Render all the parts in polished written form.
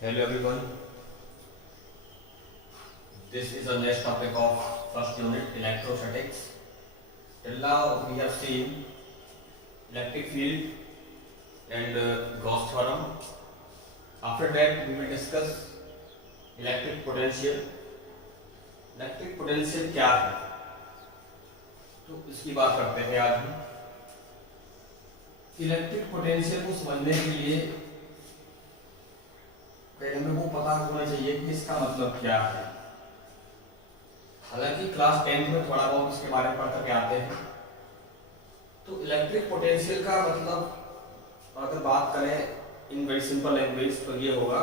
Hello everyone, this is the next topic of first unit electrostatics. Till now we have seen electric field and Gauss theorem. After that we will discuss electric potential. Electric potential क्या है तो इसकी बात करते हैं आज हम। Electric potential को समझने के लिए पहले हमें वो पता होना चाहिए कि इसका मतलब क्या है। हालांकि क्लास 10th में थोड़ा बहुत इसके बारे में पढ़ करके आते हैं। तो इलेक्ट्रिक पोटेंशियल का मतलब अगर बात करें इन वेरी सिंपल लैंग्वेज तो ये होगा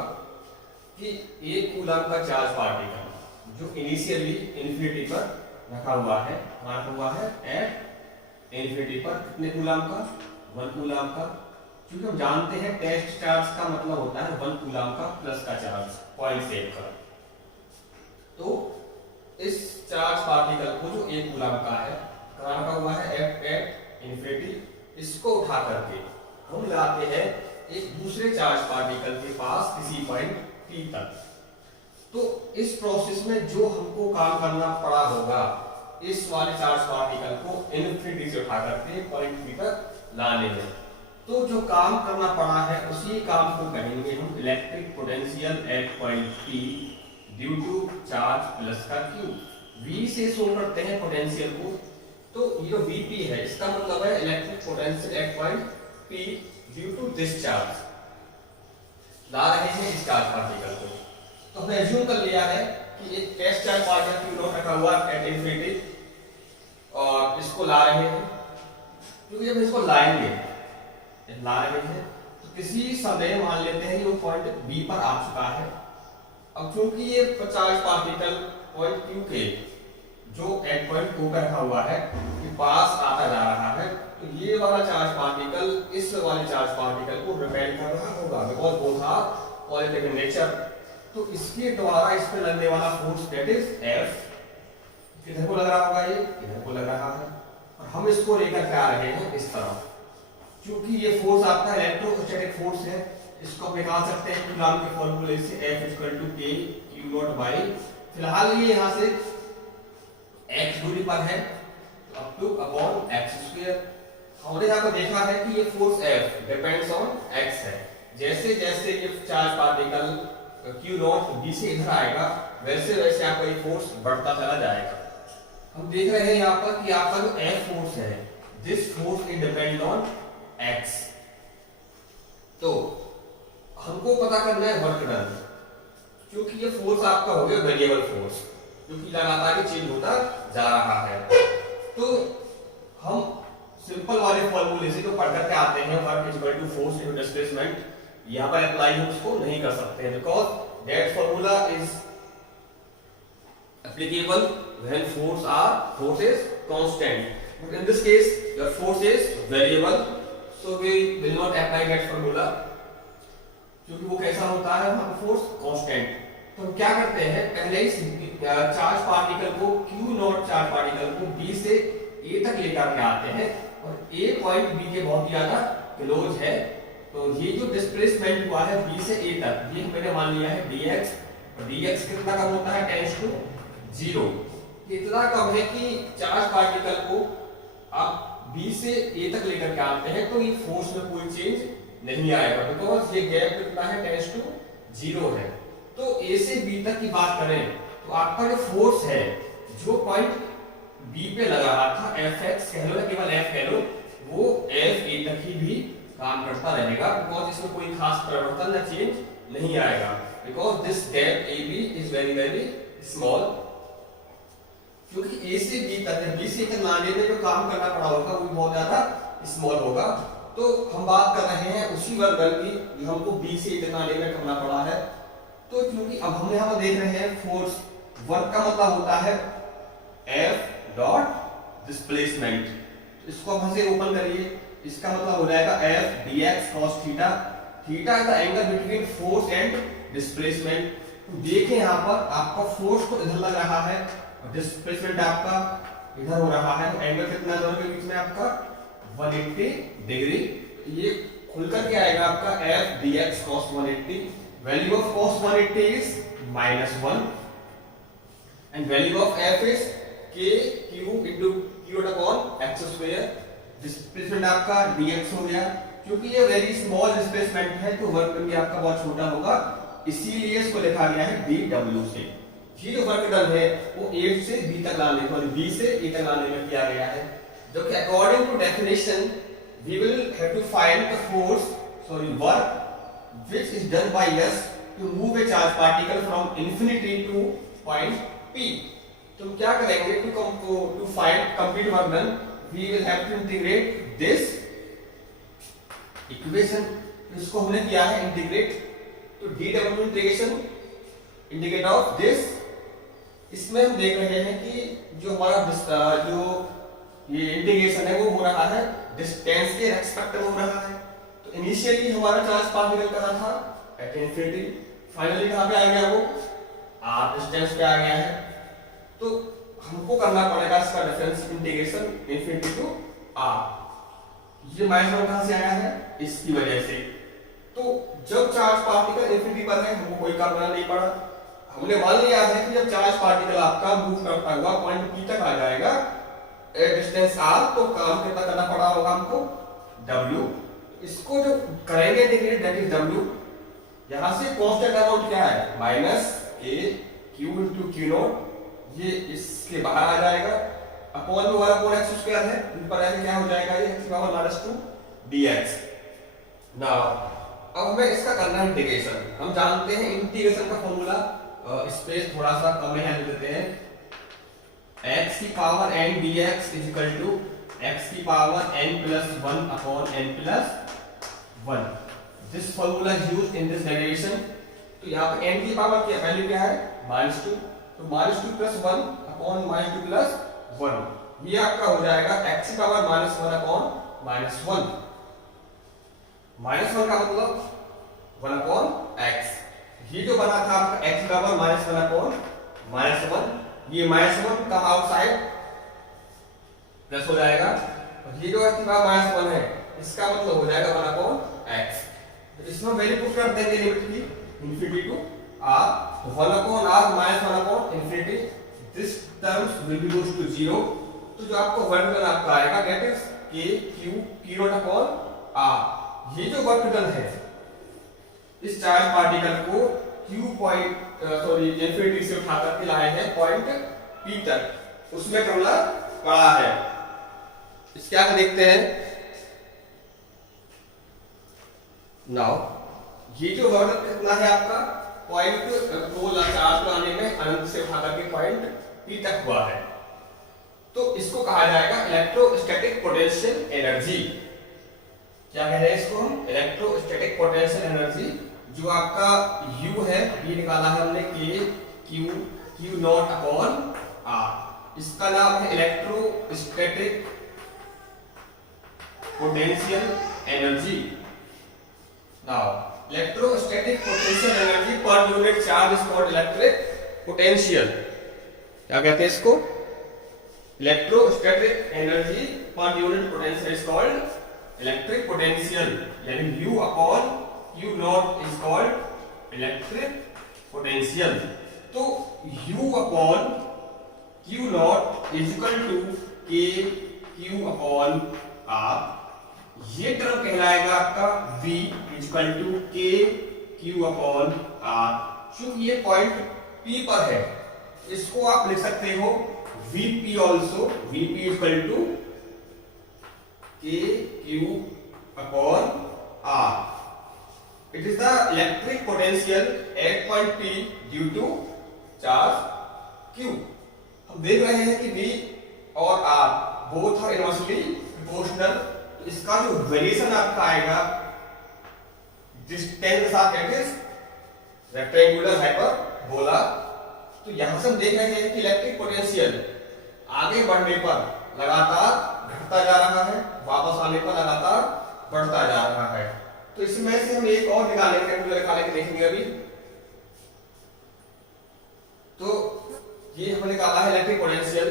कि एक कूलम का चार्ज पार्टिकल जो इनिशियली इन्फिनिटी पर रखा हुआ है एट इन्फिनिटी पर कितने कूलम का 1 कूलम का। क्योंकि हम जानते हैं टेस्ट चार्ज का मतलब होता है 1 कूलम का प्लस का चार्ज पॉइंट सेव का। तो इस चार्ज पार्टिकल को जो 1 कूलम का है कहाँ रखा हुआ है एट इन्फिनिटी, इसको उठा करके हम लाते हैं एक दूसरे चार्ज पार्टिकल के पास किसी पॉइंट P तक। तो इस प्रोसेस में जो हमको काम करना पड़ा होगा इस वाले चार्ज पार्टिकल को इन्फिनिटी से उठा करके पॉइंट P तक लाने में, तो जो काम करना पड़ा है उसी काम को कहेंगे हम electric potential at point P due to charge plus का Q। V से शो करते हैं पोटेंशियल को, तो ये Vp है, इसका मतलब है electric potential at point P due to this charge. ला रहे हैं इस चार्ज पार्टिकल को, तो हमने एज्यूम कर लिया है कि एक test charge particle Q naught रखा हुआ एट इन्फिनिटी और इसको ला रहे हैं। क्योंकि जब इसको लाएंगे ला रहे हैं तो किसी समय मान लेते हैं कि वो पॉइंट B पर आ चुका है। अब चूंकि ये चार्ज पार्टिकल पॉइंट Q के जो एट पॉइंट O पर रखा हुआ है के पास आता जा रहा है, तो ये वाला चार्ज पार्टिकल इस वाले चार्ज पार्टिकल को रिपेल कर रहा होगा because both are positive in nature. तो इसके द्वारा इस पे लगने वाला फोर्स दैट इज F किधर को लग रहा होगा, ये इधर को लग रहा है और हम इसको लेकर के आ रहे हैं इस तरह। क्योंकि ये फोर्स आपका इलेक्ट्रोस्टैटिक फोर्स है, इसको आप निकाल सकते हैं कूलॉम के फॉर्मूले से F K Q not by, फिलहाल ये यहाँ से x दूरी पर है up two upon x square. हमने यहाँ पर देखा है कि ये force F depends on x है। जैसे जैसे ये charge particle Q not B से इधर आएगा वैसे वैसे आपका ये फोर्स बढ़ता चला जाएगा। हम देख रहे हैं यहाँ पर कि आपका जो F फोर्स है this force is depend on x। तो हमको पता करना है वर्क डन, क्योंकि ये फोर्स आपका हो गया वेरिएबल फोर्स क्योंकि लगातार ही चेंज होता जा रहा है। तो हम सिंपल वाले फॉर्मूले से जो पढ़ करके आते हैं work is equal to force into displacement, यहाँ पर अप्लाई हम उसको नहीं कर सकते हैं because that formula is applicable when force is constant, but in this case your force is variable, so we will not apply that formula क्योंकि वो कैसा होता है वहां फोर्स कांस्टेंट। तो हम क्या करते हैं पहले इस चार्ज पार्टिकल को Q नॉट चार्ज पार्टिकल को B से A तक लेकर के आते हैं और A पॉइंट B के बहुत ज्यादा क्लोज है। तो ये जो डिस्प्लेसमेंट हुआ है B से A तक ये मैंने मान लिया है dx, और dx कितना कम होता है टेंड्स टू 0। इतना कम है कि चार्ज पार्टिकल को आप B से A तक लेकर के आते हैं तो ये फोर्स में कोई चेंज नहीं आएगा बिकॉज ये गैप कितना है टेंड्स टू 0 है। तो A से B तक की बात करें तो आपका जो फोर्स है जो पॉइंट B पे लगा रहा था Fx कह लो या केवल F कह लो, वो F A तक ही भी काम करता रहेगा बिकॉज इसमें कोई खास परिवर्तन या चेंज नहीं आएगा because this gap AB is very very small. क्योंकि A से B तक B से तक लाने में जो काम करना पड़ा होगा वो बहुत ज्यादा स्मॉल होगा। तो हम बात कर रहे हैं उसी वर्क की जो हमको B से तक लाने में करना पड़ा है। तो क्योंकि अब हम यहाँ पर देख रहे हैं फोर्स वर्क का मतलब होता है F डॉट डिस्प्लेसमेंट, इसको हम से ओपन करिए, इसका मतलब हो जाएगा F dx cos theta, theta is the angle between force and displacement. तो देखें यहाँ पर आपका फोर्स तो इधर लग रहा है और डिस्प्लेसमेंट आपका इधर हो रहा है, तो एंगल कितना दोनों के बीच में आपका 180 डिग्री। ये खुल करके आएगा आपका F dx cos 180 value of cos 180 is -1 and value of f is k q into q upon x square. Displacement आपका dx हो गया, क्योंकि ये वेरी स्मॉल डिस्प्लेसमेंट है तो वर्क डन भी आपका बहुत छोटा होगा, इसीलिए इसको लिखा गया है dw से। ये जो वर्क डन है वो a से b तक लाने और b से a तक लाने में किया गया है, जो कि according to definition we will have to find the force, work which is done by us to move a charge particle from infinity to point P. तो हम क्या करेंगे to find complete work done, we will have to integrate this equation. इसको हमने किया है integrate, तो dw integration integrate of this, इसमें हम देख रहे हैं कि जो हमारा जो ये इंटीग्रेशन है वो हो रहा है डिस्टेंस के रेस्पेक्ट में हो रहा है। तो इनिशियली हमारा चार्ज पार्टिकल कहाँ था, एट इंफिनिटी, फाइनली कहाँ पे आ गया वो r डिस्टेंस पे आ गया है। तो हमको करना पड़ेगा इसका difference integration infinity to r। ये -1 कहाँ से आया है, इसकी वजह से। तो जब चार्ज पार्टिकल इंफिनिटी पर है हमको कोई करना नहीं पड़ा, हमने मान लिया है कि जब चार्ज पार्टिकल आपका मूव करता हुआ पॉइंट P तक आ जाएगा डिस्टेंस r, तो काम कितना करना पड़ा होगा हमको w। इसको जो करेंगे इंटीग्रेट दैट इज w, यहां से कांस्टेंट अमाउंट क्या है minus k q into q naught, ये इसके बाहर आ जाएगा, अपॉन में 1/x स्क्वायर है, ऊपर आके क्या हो जाएगा ये x पावर -2 dx। नाउ अब हमें इसका करना है इंटीग्रेशन। हम जानते हैं इंटीग्रेशन का फॉर्मूला, स्पेस थोड़ा सा कम है देते हैं, x की power n dx is equal to x की power n plus 1 upon n plus 1। This formula is used in this derivation। तो यहाँ पे n की पावर की वैल्यू क्या है -2, तो -2 plus 1 upon -2 plus 1, ये आपका हो जाएगा x की पावर -1 upon -1। -1 का मतलब 1 upon x, ये जो बना था आपका x की पावर -1 upon -1, ये -1 का आउटसाइड प्लस हो जाएगा, और ये जो है -1 है इसका मतलब हो जाएगा 1 अपॉन x। तो इसमें वैल्यू पुट कर देंगे लिमिट की infinity to r, 1 upon r -1 upon infinity, this terms will be goes to 0। तो जो आपको वर्क डन आपका आएगा that is k q naught upon r। ये जो वर्क डन है इस चार्ज पार्टिकल को q पॉइंट इंफिनिटी से उठा करके लाए हैं पॉइंट P तक, उसमें करना पड़ा है। इसके आगे देखते हैं। नाउ ये जो वर्क कितना है आपका पॉइंट को चार्ज लाने में अनंत से उठा करके पॉइंट P तक हुआ है, तो इसको कहा जाएगा इलेक्ट्रोस्टैटिक पोटेंशियल एनर्जी। क्या कह रहे हैं इसको हम, इलेक्ट्रोस्टैटिक पोटेंशियल एनर्जी। जो आपका U है ये निकाला है हमने k q naught upon r, इसका नाम है electrostatic potential energy. Now electrostatic potential energy per unit charge is called electric potential. क्या कहते हैं इसको, electrostatic energy per unit potential is called electric potential, यानी U upon Q naught is called electric potential. तो U upon Q naught is equal to K Q upon R, ये term कहलाएगा आपका V is equal to K Q upon R। क्योंकि ये point P पर है, इसको आप लिख सकते हो VP also, VP is equal to K Q upon R। It is the electric potential at point P due to charge Q। हम देख रहे हैं कि V और R both are inversely proportional, तो इसका जो वेरिएशन आपका आएगा डिस्टेंस के साथ दैट इज रेक्टेंगुलर हाइपरबोला। तो यहां से हम देख रहे हैं कि इलेक्ट्रिक पोटेंशियल आगे बढ़ने पर लगातार घटता जा रहा है, वापस आने पर लगातार बढ़ता जा रहा है। तो इसमें से हम एक और निकालेंगे, निकालेंगे देखेंगे अभी। तो ये हमने निकाला है इलेक्ट्रिक पोटेंशियल,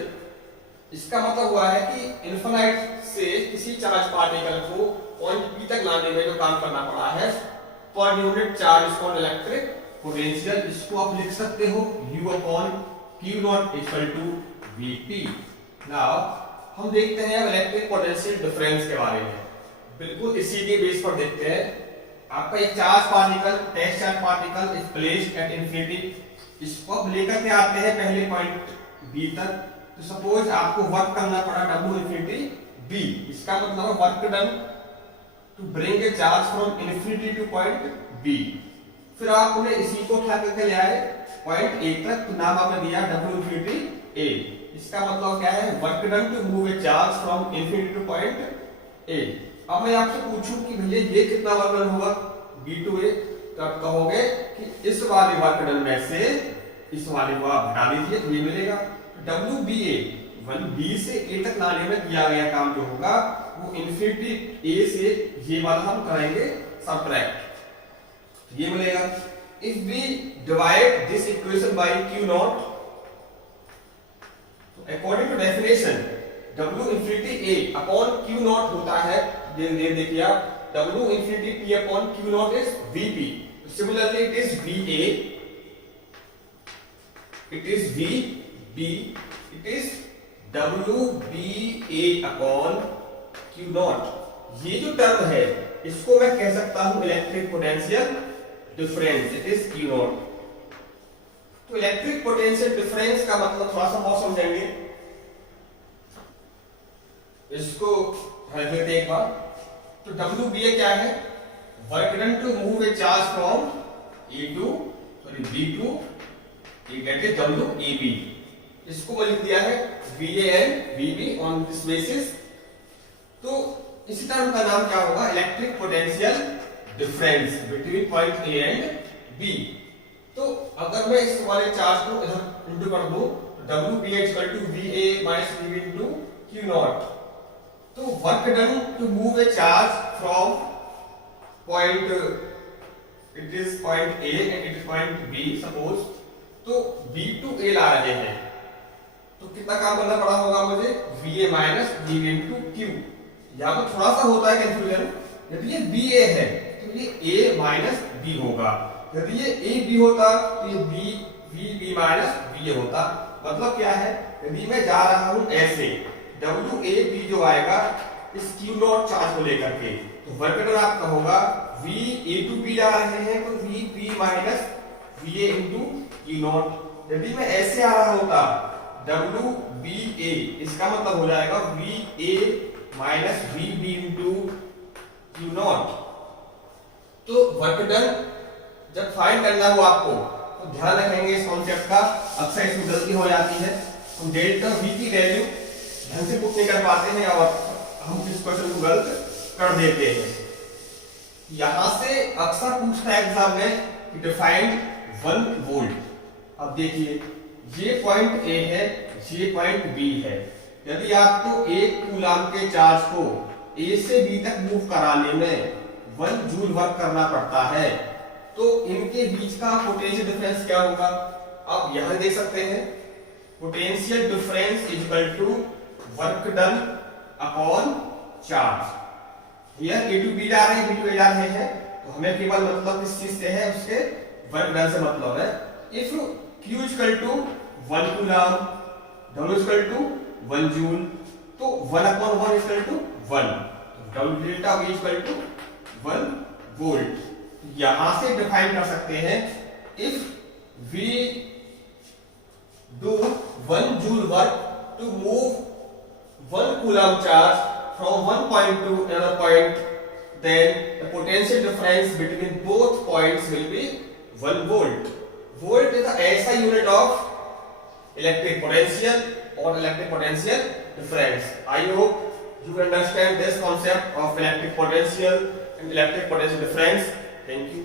इसका मतलब हुआ है कि इनफिनाइट से किसी चार्ज पार्टिकल को पॉइंट P तक लाने में जो काम करना पड़ा है per unit charge is called electric potential. इसको आप लिख सकते हो U upon Q naught equal to Vp। Now हम देखते हैं अब इलेक्ट्रिक पोटेंशियल डिफरेंस के बारे में, बिल्कुल इसी के बेस पर देखते हैं। आपका एक charge particle, test charge particle is placed at infinity. इसको आप लेकर के आते हैं पहले पॉइंट बी तक। तो सपोज आपको वर्क करना पड़ा W इंफिनिटी B, इसका मतलब है work done to bring a charge from infinity to point B। फिर आप उन्हें इसी को उठा करके ले आए पॉइंट A तक, तो नाम आपने दिया W इंफिनिटी A। इसका मतलब क्या है, work done to move a charge from infinity to point A। अब मैं आपसे पूछूं कि भैया ये कितना वर्क डन होगा B to A, तो आप कहोगे कि इस वाले वर्क डन में से इस वाले को आप हटा दीजिए तो ये मिलेगा। WBA 1B से A तक लाने में किया गया काम जो होगा वो इंफिनिटी A से ये वाला हम करेंगे सबट्रैक्ट, ये मिलेगा। If we divide this equation by Q naught, according to definition W infinity A upon Q naught होता है, ये देखिए आप, W infinity P upon Q naught is Vp। Similarly it is VA, it is VB, it is WBA upon Q naught. ये जो term है इसको मैं कह सकता हूं electric potential difference, it is Q naught. तो इलेक्ट्रिक पोटेंशियल डिफरेंस का मतलब थोड़ा सा और समझेंगे, इसको हल करते एक बार। तो WBA क्या है, work done to move a charge from B to ये कहते हैं WAB। इसको मैं लिख दिया है VA and VB on this basis. तो इसी टर्म का नाम क्या होगा, electric potential difference between point A and B। तो अगर मैं इस वाले चार्ज को इधर इंटू कर दूं तो WBA equal to VA minus VB into Q naught. तो work done to move a charge from point, it is point A and it is point B suppose, तो B to A ला रहे हैं तो कितना काम करना पड़ा होगा मुझे, VA minus VB into Q। यहाँ पर थोड़ा सा होता है कंफ्यूजन, यदि ये BA है तो ये A माइनस B होगा, यदि ये AB होता तो ये VB माइनस BA होता। मतलब क्या है, यदि मैं जा रहा हूं ऐसे WAB जो आएगा इस Q नॉट चार्ज को लेकर के, तो वर्क डन आपका होगा VA to B जा रहे हैं तो VB minus VA into Q not. यदि मैं ऐसे आ रहा होता WBA, इसका मतलब हो जाएगा VA minus VB into Q naught. तो वर्क डन जब फाइंड करना हो आपको तो ध्यान रखेंगे इस कॉन्सेप्ट का, अक्सर इसमें गलती हो जाती है, हम डेल्टा V की वैल्यू ढंग से पुट नहीं कर पाते हैं और हम इस क्वेश्चन को गलत कर देते हैं। यहां से अक्सर पूछता है एग्जाम में डिफाइंड 1 वोल्ट। अब देखिए ये पॉइंट A है, ये पॉइंट B है। यदि आपको एक कूलम के चार्ज को A से B तक मूव कराने में 1 जूल वर्क करना पड़ता है, तो इनके बीच का पोटेंशियल डिफरेंस क्या होगा, आप यहां देख सकते हैं, potential difference is equal to work done upon charge. Here A to B जा रहे हैं, B to A जा रहे हैं, तो हमें केवल मतलब किस चीज से है, उसके वर्क डन से मतलब है। If Q equal to 1 coulomb, W equal to 1 joule, तो 1 upon 1 equal to 1, W delta V equal to 1 volt. यहां से डिफाइन कर सकते हैं, if we do 1 joule work to move 1 coulomb charge from one point to another point, then the potential difference between both points will be 1 volt. Volt is the SI unit of electric potential or electric potential difference. I hope you understand this concept of electric potential and electric potential difference. Thank you.